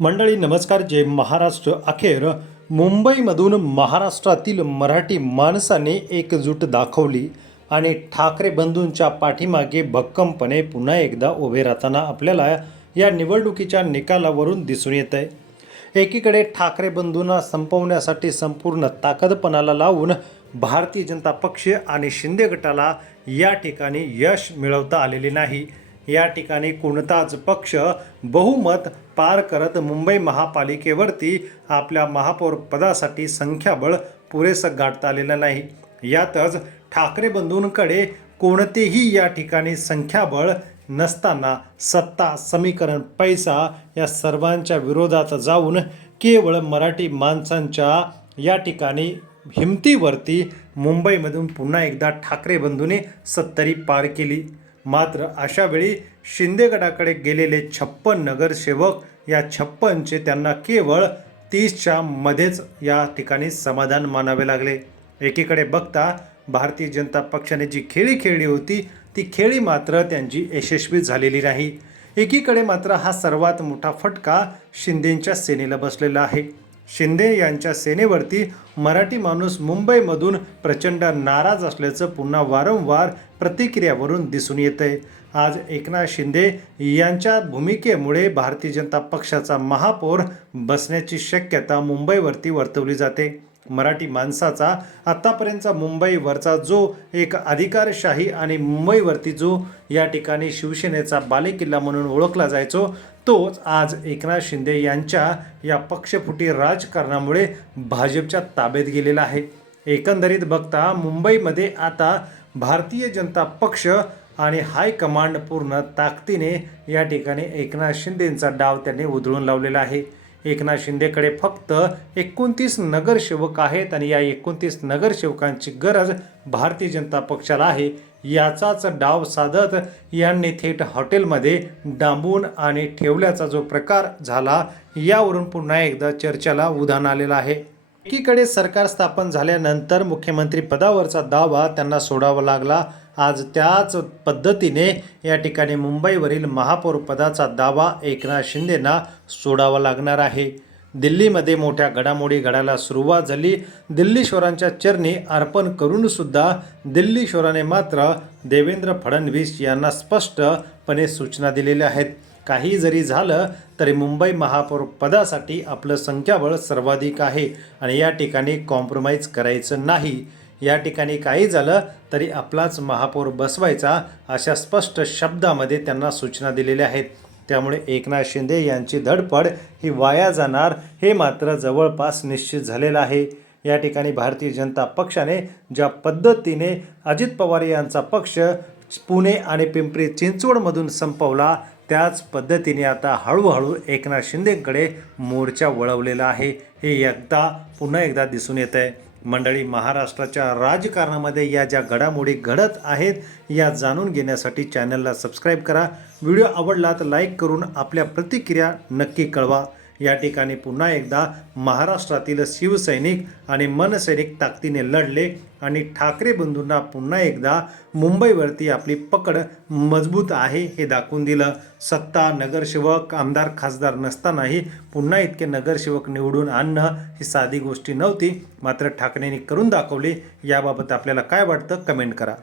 मंडळी नमस्कार. जय महाराष्ट्र अखेर. मुंबईमधून महाराष्ट्रातील मराठी माणसाने एकजूट दाखवली आणि ठाकरे बंधूंच्या पाठीमागे भक्कमपणे पुन्हा एकदा उभे राहताना आपल्याला या निवडणुकीच्या निकालावरून दिसून येत आहे. एकीकडे ठाकरे बंधूंना संपवण्यासाठी संपूर्ण ताकदपणाला लावून भारतीय जनता पक्ष आणि शिंदे गटाला या ठिकाणी यश मिळवता आलेले नाही. या ठिकाणी कोणताच पक्ष बहुमत पार करत मुंबई महापालिकेवरती आपल्या महापौरपदासाठी संख्याबळ पुरेसं गाठता आलेलं नाही. यातच ठाकरे बंधूंकडे कोणतेही या ठिकाणी संख्याबळ नसताना सत्ता समीकरण पैसा या सर्वांच्या विरोधात जाऊन केवळ मराठी माणसांच्या या ठिकाणी हिमतीवरती मुंबईमधून पुन्हा एकदा ठाकरे बंधूने सत्तरी पार केली. मात्र अशावेळी शिंदे गटाकडे गेलेले छप्पन नगरसेवक या छप्पनचे त्यांना केवळ तीसच्या मध्येच या ठिकाणी समाधान मानावे लागले. एकीकडे बघता भारतीय जनता पक्षाने जी खेळी खेळली होती ती खेळी मात्र त्यांची यशस्वी झालेली नाही. एकीकडे मात्र हा सर्वात मोठा फटका शिंदेंच्या सेनेला बसलेला आहे. शिंदे यांच्या सेनेवरती मराठी माणूस मुंबईमधून प्रचंड नाराज असल्याचं पुन्हा वारंवार प्रतिक्रियावरून दिसून येत आहे आज एकनाथ शिंदे यांच्या भूमिकेमुळे भारतीय जनता पक्षाचा महापौर बसण्याची शक्यता मुंबईवरती वर्तवली जाते. मराठी माणसाचा आत्तापर्यंतचा मुंबईवरचा जो एक अधिकारशाही आणि मुंबईवरती जो या ठिकाणी शिवसेनेचा बालेकिल्ला म्हणून ओळखला जायचो तोच आज एकनाथ शिंदे यांच्या या पक्षफुटी राजकारणामुळे भाजपच्या ताब्यात गेलेला आहे. एकंदरीत बघता मुंबईमध्ये आता भारतीय जनता पक्ष आणि हायकमांड पूर्ण ताकदीने या ठिकाणी एकनाथ शिंदेंचा डाव त्यांनी उधळून लावलेला आहे. एकनाथ शिंदेकडे फक्त एकोणतीस नगरसेवक आहेत आणि या एकोणतीस नगरसेवकांची गरज भारतीय जनता पक्षाला आहे. याचाच डाव साधत यांनी थेट हॉटेलमध्ये डांबून आणि ठेवल्याचा जो प्रकार झाला यावरून पुन्हा एकदा चर्चेला उधाण आलेलं आहे. एकीकडे सरकार स्थापन झाल्यानंतर मुख्यमंत्री पदावरचा दावा त्यांना सोडावा लागला. आज त्याच पद्धतीने या ठिकाणी मुंबईवरील महापौरपदाचा दावा एकनाथ शिंदेना सोडावा लागणार आहे. दिल्लीमध्ये मोठ्या घडामोडी घडायला सुरुवात झाली. दिल्लीश्वरांच्या चरणी अर्पण करूनसुद्धा दिल्लीश्वराने मात्र देवेंद्र फडणवीस यांना स्पष्टपणे सूचना दिलेल्या आहेत. काही जरी झालं तरी मुंबई महापौर पदासाठी आपलं संख्याबळ सर्वाधिक आहे आणि या ठिकाणी कॉम्प्रोमाइज करायचं नाही. या ठिकाणी काही झालं तरी आपलाच महापौर बसवायचा अशा स्पष्ट शब्दामध्ये त्यांना सूचना दिलेल्या आहेत. त्यामुळे एकनाथ शिंदे यांची धडपड ही वाया जाणार हे मात्र जवळपास निश्चित झालेलं आहे. या ठिकाणी भारतीय जनता पक्षाने ज्या पद्धतीने अजित पवार यांचा पक्ष पुणे आणि पिंपरी चिंचवडमधून संपवला त्याच पद्धतीने आता हळूहळू एकनाथ शिंदेकडे मोर्चा वळवलेला आहे. हे एकदा पुन्हा एकदा दिसून येत आहे मंडळी महाराष्ट्राच्या राजकारणामध्ये या ज्या घडामोडी घडत आहेत या जाणून घेण्यासाठी चॅनलला सबस्क्राईब करा. व्हिडिओ आवडला तर लाईक करून आपल्या प्रतिक्रिया नक्की कळवा. या ठिकाणी पुन्हा एकदा महाराष्ट्रातील शिवसैनिक आणि मनसैनिक ताकदीने लढले आणि ठाकरे बंधूंना पुन्हा एकदा मुंबईवरती आपली पकड मजबूत आहे हे दाखवून दिलं. सत्ता नगरसेवक आमदार खासदार नसतानाही पुन्हा इतके नगरसेवक निवडून आणणं ही साधी गोष्टी नव्हती. मात्र ठाकरेंनी करून दाखवली. याबाबत आपल्याला काय वाटतं कमेंट करा.